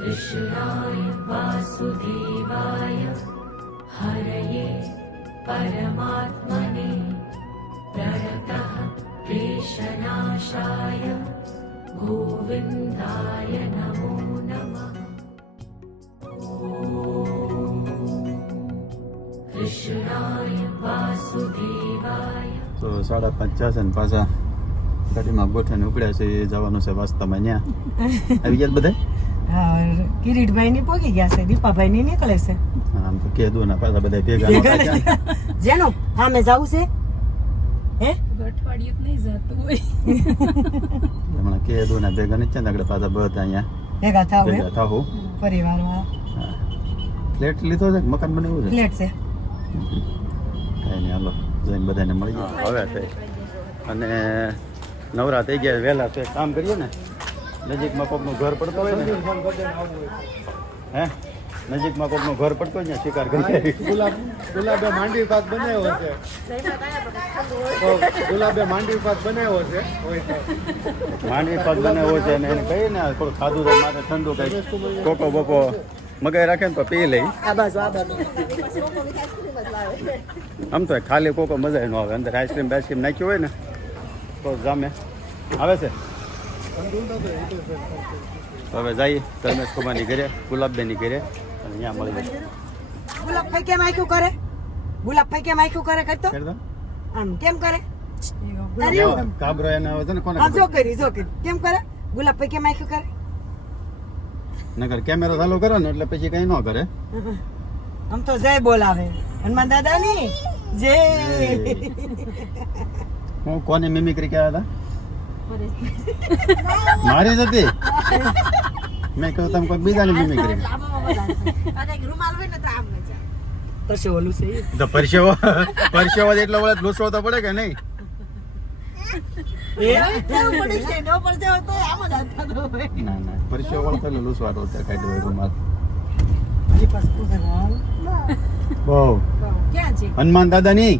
कृष्णाय वासुदेवाय हरये परमात्मने प्रणतः क्लेशनाशाय गोविन्दाय नमो नमः। कृष्णाय वासुदेवाय। તો 5:30 છે ને પાછા ગાડીમાં ગોઠવીને ઉપડ્યા છે. એ જવાનું છે વાસ્તામાં. ત્યાં આવી ગયા બધા. હા, કિરીટભાઈ ની પોગી ગયા છે, દીપાભાઈ ની નીકળે છે. આમ તો કીધું ને પાછા બધા ભેગા જેનું સામે જવું છે હે અઠવાડિયું નહીં જતું હોય હમણાં કીધું ને ભેગા નથી આગળ પાછા બધા અહીંયા ભેગા થાવ ભેગા થાવું. પરિવાર વાળા ફ્લેટ લીધો છે કે મકાન બનાવ્યું છે? ફ્લેટ છે. કઈ નહીં, હાલો જઈને બધાને મળી ગયા હવે છે. અને નવરા થઈ ગયા વહેલા તો એક કામ કરીએ ને, નજીકમાં કોકનું ઘર પડતો હોય ને, હે નજીકમાં કોકનું ઘર પડતો હોય ને શિકાર કરી ગુલાબે માંડવી પાક બનાવ્યો છે. ગુલાબે માંડવી પાક બનાવ્યો છે. માંડવી પાક બનાવ્યો છે અને એને કહીએ ને થોડું ખાધું તો મારે ઠંડુ કંઈક કોકો બોકો મગાઈ રાખે ને તો પી લઈ. આમ તો ખાલી કોકો મજા ન આવે, અંદર આઈસ્ક્રીમ બાઈસ્ક્રીમ નાખ્યું હોય ને તો જામે આવે છે. હવે જઈએ ધર્મેશ કુમારની ઘરે, ગુલાબબેનની ઘરે, અને અહીંયા મળી જાય. ગુલાબભાઈ કેમ આખ્યું કરે? ગુલાબભાઈ કેમ આખ્યું કરે? કરતો આમ કેમ કરે? કાબરો એને આવે છે ને કોને આમ જો કરી કેમ કરે? ગુલાબભાઈ કેમ આખ્યું કરે? નકર કેમેરો ચાલુ કરો ને એટલે પછી કઈ ન કરે. આમ તો જય બોલાવે હનુમાન દાદા ની જય. હું કોની મિમિક્રી કહેવા હતા? મારી જ હતી. મેં કહ્યું તમે કોઈ બીજાની મિમિક્રી. પછી ઓલું છે તો પરસેવો એટલો વળે લૂસવો તો પડે કે નહીં? ના ના, પરસેવો વળતો એટલે લૂસવાતો છે. કાઢ્યો રૂમાલ બહુ હનુમાન દાદા ની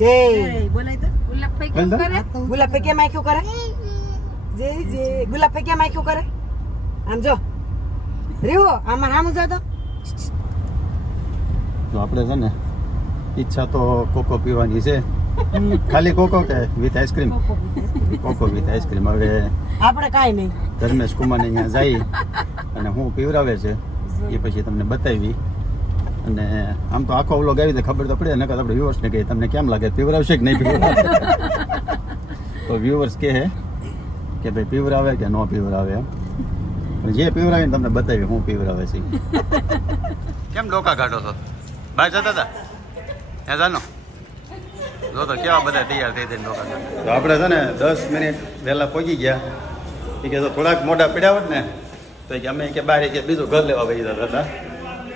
જય. બોલાય તો ગુલાબભાઈ કેમ આખ્યું કરે? જય જય. ગુલાબભાઈ કેમ આખ્યું કરે? આમ જો રેવો આમાં આમ જો તો. તો આપણે છે ને ઈચ્છા તો કોકો પીવાની છે. ખાલી કોકો કે with ice cream? Cocoa with ice cream. હવે આપણે કાંઈ નહીં, ધર્મેશ કુમાર અહીંયા જઈ અને હું પીવરાવે છે એ પછી તમને બતાવી. અને આમ તો આખો વ્લોગ આવી તો ખબર તો પડે, નકર આપણે વ્યુઅર્સને કહીએ તમને કેમ લાગે પીવરાવશે કે નહીં પીવરાવે. તો વ્યુઅર્સ કહે કે ભાઈ પીવરાવે કે ન પીવરાવે એમ. પણ જે પીવરાવે ને તમને બતાવી હું પીવરાવે છે. કેમ ડોકા કાઢો છો? બહાર જતા હતા ત્યાં જાનો જો તો કેવા બધા તૈયાર થઈ થઈને ડોકા કાઢે. તો આપણે છે ને 10 મિનિટ વહેલા પહોંચી ગયા. એ કે થોડાક મોઢા પીડ્યા હોત ને તો કે અમે કે બહાર કે બીજું ઘર લેવા ગઈ હતા.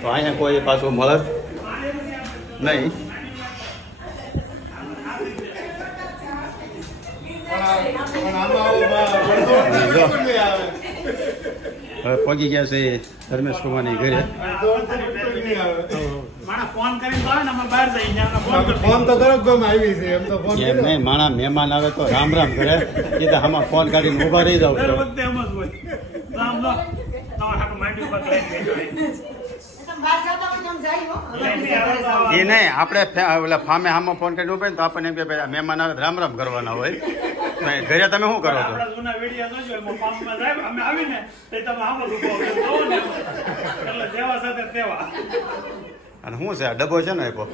તો અહીંયા કોઈ પાછું મળત નહીં. હવે પહોંચી ગયા છે ધર્મેશ કુમારની ઘરે. ફોન તો કરો ગમ આવી છે એમ તો ફોન એમ નહીં, માણા મહેમાન આવે તો રામ રામ કરે. એ તો આમાં ફોન કાઢીને ઊભા રહી જાવ. એ નહીં, આપણે ઓલા ફામે આમાં ફોન કરીને ઉભા ને તો આપણને એમ કે ભાઈ મહેમાન આવે રામ રામ કરવાના હોય. ઘરે તમે શું કરો છો? અને શું છે આ ડબ્બો છે ને આપ્યો?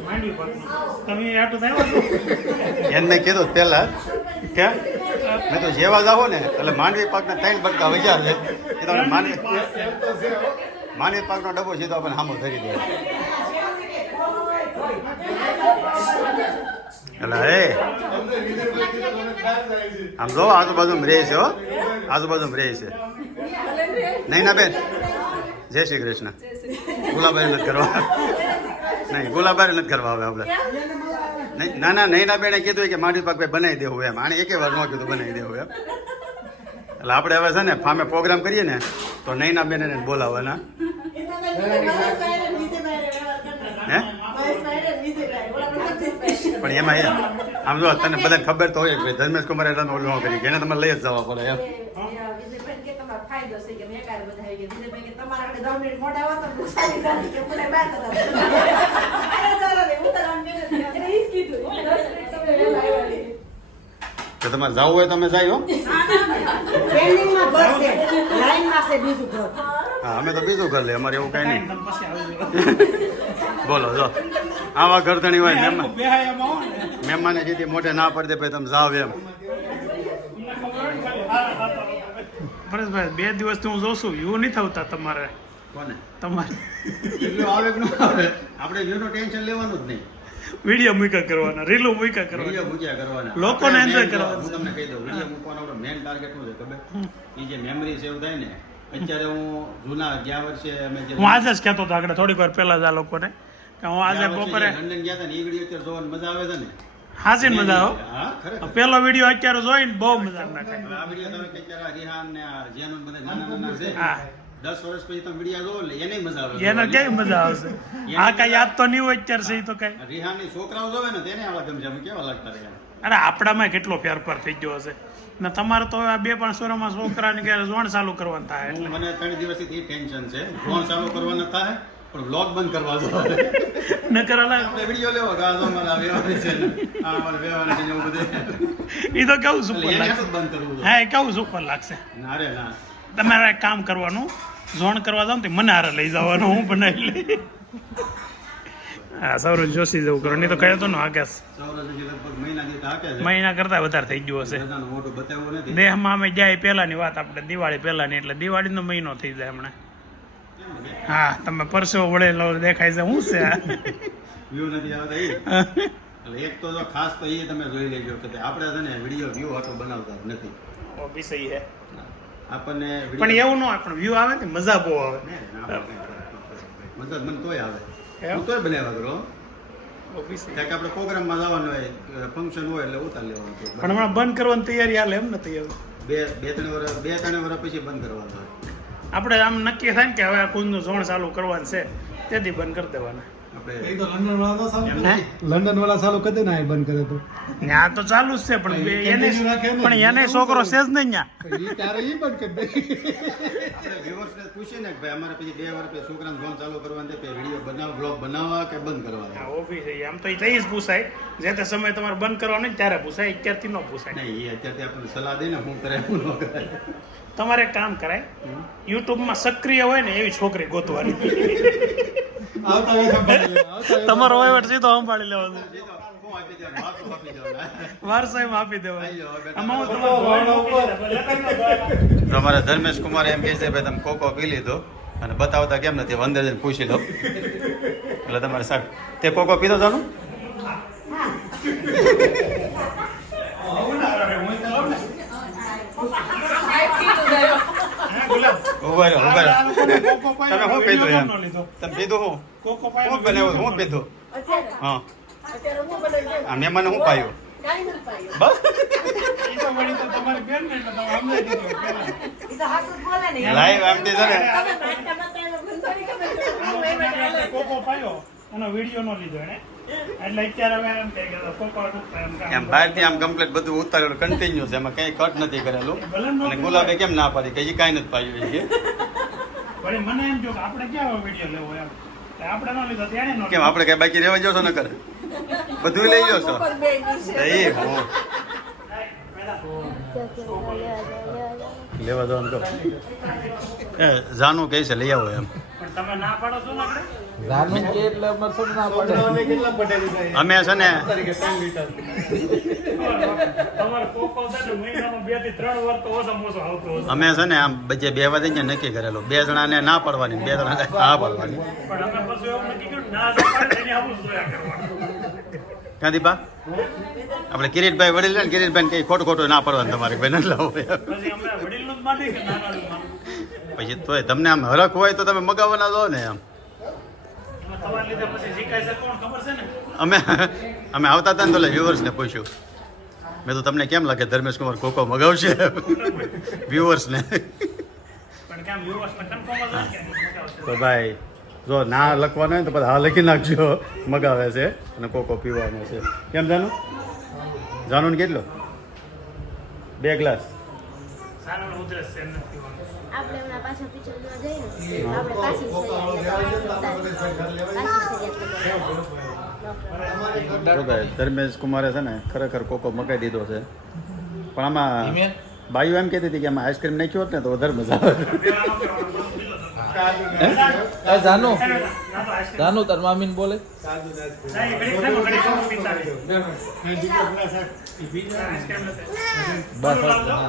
એને કીધું પેલા કે મેં તો જેવા જાઓ ને એટલે માંડવી પાકના 3 બટકા વજ્યા છે. એ તમને માંડવી પાકનો ડબ્બો સીધો આપણને સામો ધરી દે. એટલે હે આમ જો આજુબાજુ રહે છે. આજુબાજુ રહે છે. નહીં ના બેન, જય શ્રી કૃષ્ણ. ગુલાબારી નથી કરવા. નહીં, ગુલાબારી નથી કરવા હવે આપણે. ના ના, નહીં ના બેને કીધું કે માંડવી પાક ભાઈ બનાવી દેવું એમ. આને એકે વાર ન કીધું બનાવી દેવું એમ. એટલે આપણે હવે છે ને ફામે પ્રોગ્રામ કરીએ ને તો નહીં ના બેન બોલાવવાના. હે પણ એમાં આમ જો તને બધાને ખબર તો હોય કે ધર્મેશ કુમાર એટલે ઓલું કરી એને તમારે લઈ જ જવા પડે એમ. ફાયદો છે કે મેં કારે બધા આવી ગયા ધીરે ભાઈ કે તમારા આગળ 10 મિનિટ મોડા આવો તો ગુસ્સાની જાતી કે મને બાર હતા અરે ચાલો રે ઉતરવાનું કે એટલે ઈ જ કીધું 10 મિનિટ તમે વહેલા આવ્યા રે તો તમારે જવું હોય તમે જાય હો. પેન્ડિંગમાં ઘર છે લાઈનમાં છે બીજું ઘર હા અમે તો બીજું ઘર લે અમારે એવું કઈ નહીં. બોલો જો આવા ઘરધણી હોય મહેમાને સીધી મોઢે ના પડી દે ભાઈ તમે જાવ એમ. પરેશભાઈ 2 દિવસથી હું જોઉં છું વ્યૂ નહીં થતા તમારે કોને તમારે એટલું આવે કે ન આવે આપણે વ્યૂનું ટેન્શન લેવાનું જ નહીં. વિડીયો મૂક્યા કરવાના રીલો મૂક્યા વિડીયો કરવાના મૂક્યા કરવાના. લોકોને આપણે enjoy main કરવાનું. હું તમને કહી દઉં વિડીયો મૂકવાનો આપણો મેઇન ટાર્ગેટ શું છે ખબર? એ જે મેમરી સેવ થાય ને અત્યારે હું જૂના ગયા વર્ષે અમે જે હું આજે જ કહેતો હતો આગળ થોડીક વાર પહેલા જ આ લોકોને કે હું આજે ગયા વર્ષે બપોરે જે લંડન ગયા હતા ને એ વિડીયો અત્યારે જોવાની મજા આવે છે ને. હાસીને મજા આવો હા ખરેખર. પેલો વિડીયો અત્યારે જોઈને બહુ મજા નાખે હવે આ વિડીયો તમે કે અત્યારે રિહાન ને આ જેનું બધા નાના નાના છે હા 10 વર્ષ પછી તમે વિડીયો જોવો એટલે એને મજા આવે. એને કેવી મજા આવશે આ કઈ યાદ તો નહીં હોય અત્યારે છે ઈ તો કઈ રિહાનની છોકરાઓ જોવે ને તેને આવા ગમશે અમે કેવા લાગતા રહ્યા. અરે આપણામાં કેટલો ફેરફાર થઈ ગયો હશે ને તમારે તો આ 2-5 વર્ષમાં છોકરાને ક્યારે જોણ ચાલુ કરવાનું થાય હું એટલે મને 3 દિવસથી ટેન્શન છે ફોન ચાલુ કરવાના થાય પણ વ્લોગ બંધ કરવા દો. ન કરેલા આપણે વિડીયો લેવો કે આ તો અમારા વ્યવહાર છે ને આ અમારા વ્યવહાર છે ને એવું બધું એ તો કેવું એટલે સુપર એને લાગશે હાથું બંધ કરવું હા એ કેવું સુપર લાગશે ના રે ના તમારે એક કામ કરવાનું ઝોણ કરવા જાવ ને તો મને હારે લઈ જવાનું હું બનાવી લઈ હા સૌરભ જોશી જેવું કરો નહીં તો કહ્યું હતું ને આકાશ સૌરાષ્ટ્ર લગભગ મહિના દીઠ હાકે છે મહિના કરતા વધારે થઈ ગયું હશે બધાનું મોટું બતાવ્યું નથી. દેહમાં અમે જાય પહેલાની વાત આપણે દિવાળી પહેલાની એટલે દિવાળીનો મહિનો થઈ જાય હમણાં હા તમે પરસેવો વળેલો દેખાય છે શું છે આ? વ્યૂ નથી આવતા એ એટલે એક તો જો ખાસ તો એ તમે જોઈ લેજો કે આપણે છે ને વિડીયો વ્યૂ હતો બનાવતા જ નથી. ઓ બી સહી હે આપણને પણ video- એવું ન હોય પણ વ્યૂ આવે ને મજા બહુ આવે ને, આપણે મતલબ મને તોય આવે એમ? હું તોય બનાવ્યા કરો ઓ બી સહી. કારણ કે આપણે પ્રોગ્રામમાં જવાનું હોય ફંક્શન હોય એટલે ઉતાર લેવાનું પણ હોય. હમણાં બંધ કરવાની તૈયારી હાલે એમ નથી હવે બે ત્રણ વર્ષ પછી બંધ કરવાનું હોય. આપણે આમ નક્કી થાય ને કે હવે આ કુંજનું ઝોણ ચાલુ કરવાનું છે તેથી બંધ કરી દેવાના આપણે લંડન વાળા તો એમ ચાલુ નહીં. લંડન વાળા ચાલુ કરી દે ને આ બંધ કરે તો ને આ તો ચાલુ જ છે પણ એને continue રાખે ને. પણ એને છોકરો છે જ નહીં ન્યા ઈ ત્યારે ઈ બંધ કરી દે આપણે viewers-ને પૂછીએ ને કે ભાઈ અમારે પછી 2 વર્ષ પછી છોકરાને ફોન ચાલુ કરવાનું છે કે વિડીયો બનાવ બ્લોગ બનાવવા કે બંધ કરવા. હા ઓ બી સહી આમ તો એ થઈ જ પૂછાય જે તે સમય તમારે બંધ કરવાનો ને ત્યારે પૂછાય અત્યારથી ન પૂછાય નહીં એ અત્યારથી આપણને સલાહ દે ને હું કરે હું ન કરાય. તમારે એક કામ કરાય યુટ્યુબમાં સક્રિય હોય ને એવી છોકરી ગોતવાની આવતા હોય સંભાળી લે, આવતા હોય તમારો વહીવટ સીધો સંભાળી લેવાનો એ તો હું આપી દેવાનું, વાપસ આપી દેવાનું. વારસાઈમાં આપી દેવાનો આઈ જાઓ, બેટા. આમાં હું તમારે તમારા ધર્મેશ કુમાર એમ કહે છે ભાઈ તમે કોકો પી લીધો અને બતાવતા કેમ નથી અંદર જઈને પૂછી લો એટલે તમારે સાહેબ તે કોકો પીધો જાનું ઉભા રહ્યો ઉભા રહ્યો તમે શું પીધું એમ તમે પીધું શું શું બનાવ્યું શું પીધું હા આ મહેમાને શું પાયું બસ તમારી બેન ને એટલે તમે અમને દીધું પહેલા. ઈ તો હાસુ જ બોલે ને લાઈવ એમ છે ને કોકો પાયો એનો વિડીયો નો લીધો એને એટલે અત્યારે હવે એમ કહે કે કોકો એમ બહારથી આમ કમ્પ્લીટ બધું ઉતારેલું કન્ટિન્યુ છે એમાં કંઈ કટ નથી કરેલું અને ગુલાબે કેમ ના પાડી કે હજી કાંઈ નથી પાયું એ કે વળી મને એમ જો કે આપણે ક્યાં વિડીયો લેવો એમ તો આપણે નો લીધો તેને નો કેમ આપણે કઈ બાકી રહેવા જશો ન કરે બધું લઈ જશો એ હો લેવા જવાનું કહો એ જાનું કહે છે લઈ આવો એમ પણ તમે ના પાડો છો ને આપણે રાનું કે એટલે અમારે શું ના પડે કેટલા પટેલી થાય અમે છે ને તરીકે 3 લીટર તમારે કોકો છે ને મહિનામાં 2 થી 3 વાર તો ઓછામાં ઓછો આવતો હશે અમે છે ને આમ બજે બે વાગે ને નક્કી કરેલું 2 જણાને ના પાડવાની 2 જણાને હા પાડવાની પણ અમે પછી એવું નક્કી કર્યું ના જ પાડે એની આવું જ જોયા કરવાનું ક્યાંથી પા આપણે કિરીટભાઈ વડીલ ને કિરીટભાઈ કઈ ખોટું ખોટું ના પાડવાનું તમારે ભાઈ નથી લાવો પછી અમે વડીલનું જ માની કે નાનાનું માનવું પછી તોય તમને આમ હરખ હોય તો તમે મગાવવાના દો ને એમ એમાં તમારા લીધે પછી શીખાય છે કોણ ખબર છે ને અમે આવતા હતા ને તો વ્યુઅર્સને પૂછ્યું મેં તો તમને કેમ લાગે ધર્મેશ કુમાર કોકો મગાવશે વ્યુઅર્સને પણ કેમ વ્યૂઅર્સને કન્ફર્મ જ હોય કે મગાવશે. તો ભાઈ જો ના લખવાનું હોય ને તો પછી હા લખી નાખજો મગાવે છે અને કોકો પીવાનો છે કેમ જાનું જાનું ને કેટલો 2 ગ્લાસ સારું ઉધરસ છે એમ નથી પીવાનું. આપણે હમણાં પાછા પિક્ચર જોવા જઈએ ને આપણે પાછી જો ભાઈ ધર્મેશ કુમારે છે ને ખરેખર કોકો મગાઈ દીધો છે પણ આમાં બાઈઓ એમ કહેતી હતી કે આમાં આઈસ્ક્રીમ નાખ્યો હોત ને તો વધારે મજા આવે જાનુ તાર મામીને બોલે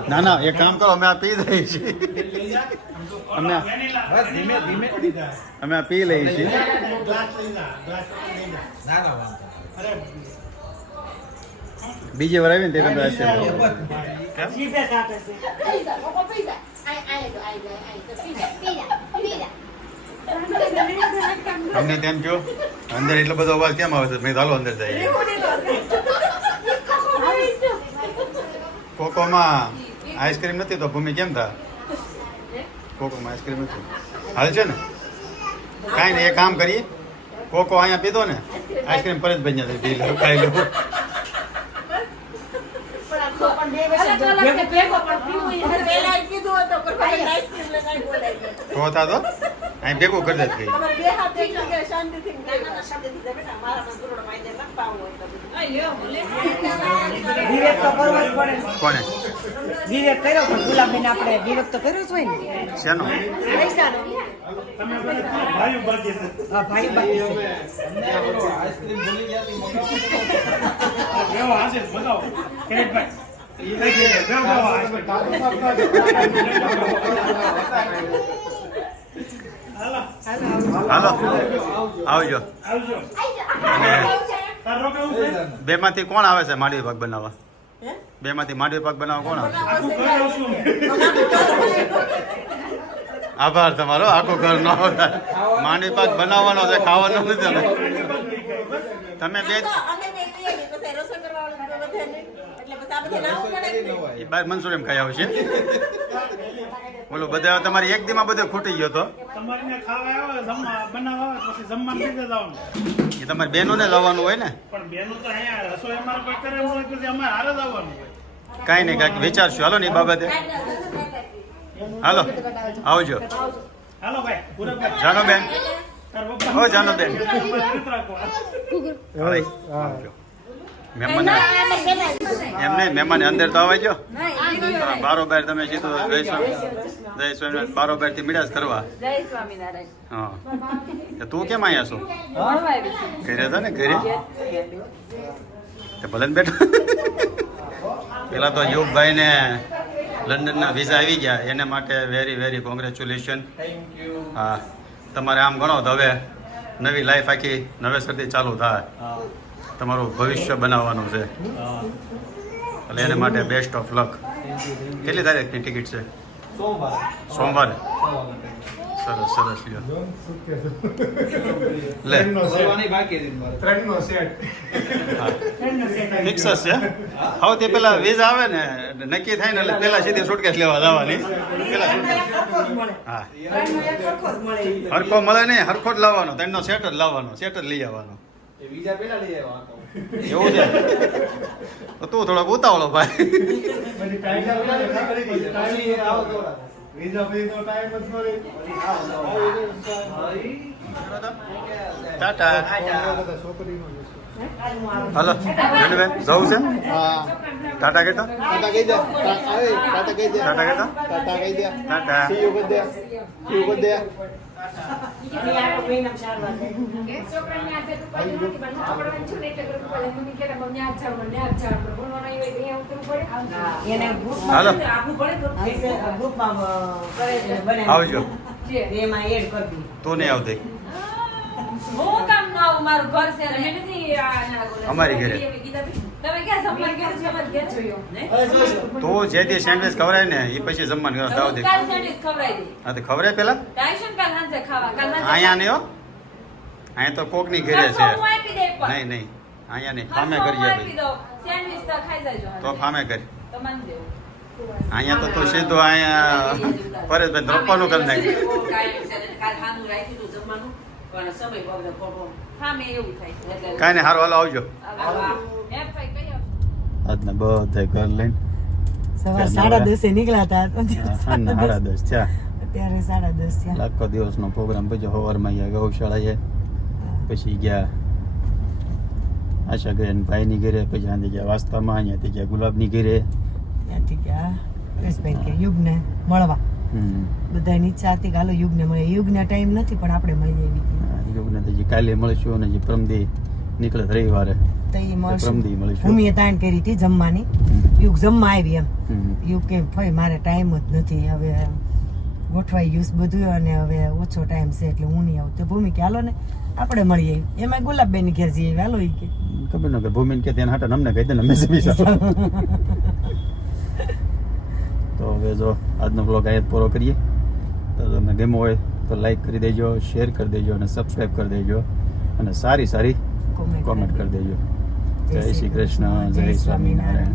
ના ના એક કામ કરો અમે આ પી લઈએ છીએ અમે આ પી લઈએ છીએ બીજી વાર આવી ને તે તમે અમને તેમ કહો અંદર એટલો બધો અવાજ કેમ આવે છે મેં ચાલો અંદર જઈએ કોકોમાં આઈસ્ક્રીમ નથી તો ભૂમિ કેમ થા કોકોમાં આઈસ્ક્રીમ નથી હાલ છે ને કાંઈ નહીં એ કામ કરીએ કોકો અહીંયા પીધો ને આઈસ્ક્રીમ પર જ બની જાય પી લો ખાઈ લો તો થા તો અહીં ભેગું કરી દે કઈ કોને વિવેક કર્યો પણ ગુલાબબેન આપણે વિવેક તો કર્યો જ હોય ને શેનો પૈસાનો હા ભાઈ બાકી છે આઈસ્ક્રીમ ભૂલી ગયા હાલો આવજો બે માંથી કોણ આવે છે માંડવી પાક બનાવવા બે માંથી માંડવી પાક બનાવવા કોણ આવે આભાર તમારો આખું ઘર ન હોતા માંડવી પાક બનાવવાનો છે ખાવાનો નથી ને તમે બે બાર મનસુર એમ ખાઈ આવશે બોલો બધા તમારી એક દીમાં બધો ખૂટી ગયો તો એ તમારી બહેનો ને લાવવાનું હોય ને કાંઈ નહીં કાંઈક વિચારશું હાલો ને એ બાબતે હાલો આવજો જાનો બેન હો જાનો બેન આવજો મહેમાન એમ નહીં મહેમાન અંદર તો આવજો બારોબાર તમે સીધું જય સ્વામિનારાયણ બારોબાર થી મિડાસ કરવા હા તું કેમ અહીંયા છો ઘરે હતા ને ઘરે ભલે ને બેઠો પેલા તો યુગભાઈ ને લંડનના વિઝા આવી ગયા એને માટે વેરી વેરી કોંગ્રેચ્યુલેશન હા તમારે આમ ગણો તો હવે નવી લાઈફ આખી નવેસરથી ચાલુ થાય તમારું ભવિષ્ય બનાવવાનું છે એટલે એને માટે બેસ્ટ ઓફ લક કેટલી તારીખની ટિકિટ છે સોમવારે સરસ સરસ લ્યો લે ફિક્સ જ છે હવે તે પેલા વિઝા આવે ને નક્કી થાય ને એટલે પેલા સીધી સુટકેસ લેવા જવાની પેલા હા હરખો મળે નહીં હરખો જ લાવવાનો તેનો સેટ જ લાવવાનો સેટ જ લઈ આવવાનો એવું છે તો તું થોડોક ઉતાવળો ભાઈ ટાટા હાલો બેન જવું છે ટાટા કહેતો ટાટા કહેતો ટાટા હાલો આવજો તું નહીં આવતી અમારી ઘરે તો જે તે સેન્ડવિચ ખવડાય ને એ પછી જમવાનું દાવ દે હા તો ખવડાય પેલા અહીંયા નહીં હો અહીંયા તો કોક ની ઘરે છે નહીં નહીં અહીંયા નહીં ફામે કરીએ તો ફામે કરી અહીંયા તો તું સીધું અહીંયા પરેશભાઈ રોપવાનું કરી નાખી કાંઈ નહીં હારું હાલો આવજો આજના બધા ઘર લઈને સવાર 10:30 નીકળ્યા હતા 10:30 થયા અત્યારે 10:30 થયા. આખો દિવસનો પ્રોગ્રામ પછી સવારમાં ગયા ગૌશાળાએ, પછી ગયા આશા ગયા ભાઈની ઘરે, પછી સાંજે ગયા વાસ્તામાં, અહીંયાથી ગયા ગુલાબની ઘરે. ત્યાંથી ગયા પરેશભાઈ કે યુગને મળવા. બધાની ઈચ્છા હતી કે હાલો યુગને મળે. યુગના ટાઈમ નથી પણ આપણે મળી આવી. યોગને તો હજી કાલે મળશું અને હજી પ્રમદી નીકળે છે રવિવારે, તો એ મળશું. પ્રમદી મળીશું. ભૂમિએ તાણ કરી હતી જમવાની. યુગ જમવા આવી એમ. હમ. યુગ કે ભાઈ મારે ટાઈમ જ નથી, હવે ગોઠવાઈ ગયું છે બધું અને હવે ઓછો ટાઈમ છે એટલે હું નહીં આવું. તો ભૂમિ કે હાલો ને આપણે મળી આવી. એમાં ગુલાબબેન ઘેર જઈએ હાલો ઈ કે. ખબર ન કે ભૂમિને કે ત્યાં હાટા અમને કહી દે ને અમે બી તો હવે જો આજનો બ્લોગ અહીંયા જ પૂરો કરીએ. તો તમને ગમ્યો હોય તો લાઈક કરી દેજો, શેર કરી દેજો અને સબસ્ક્રાઈબ કરી દેજો અને સારી કોમેન્ટ કોમેન્ટ કરી દેજો. જય શ્રી કૃષ્ણ, જય સ્વામિનારાયણ.